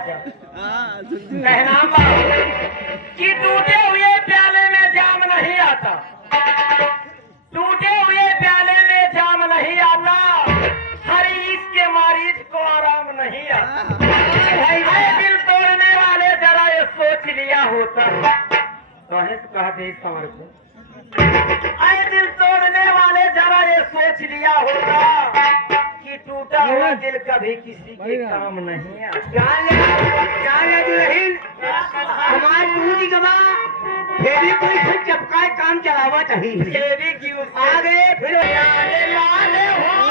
राजा कहना कि टूटे हुए प्याले में जाम नहीं आता, टूटे हुए प्याले में जाम नहीं आता, हरीश के मरीज को आराम नहीं आता। दिल तोड़ने वाले जरा ये सोच लिया होता, कहते समर को दिल तोड़ने वाले जरा ये सोच लिया होता कि टूटा हुआ दिल कभी किसी के काम नहीं आता। हमारे गुरु जी का फेरी कोई से चपका काम चलावा चाहिए। फेरी क्यों आगे फिर लाले हो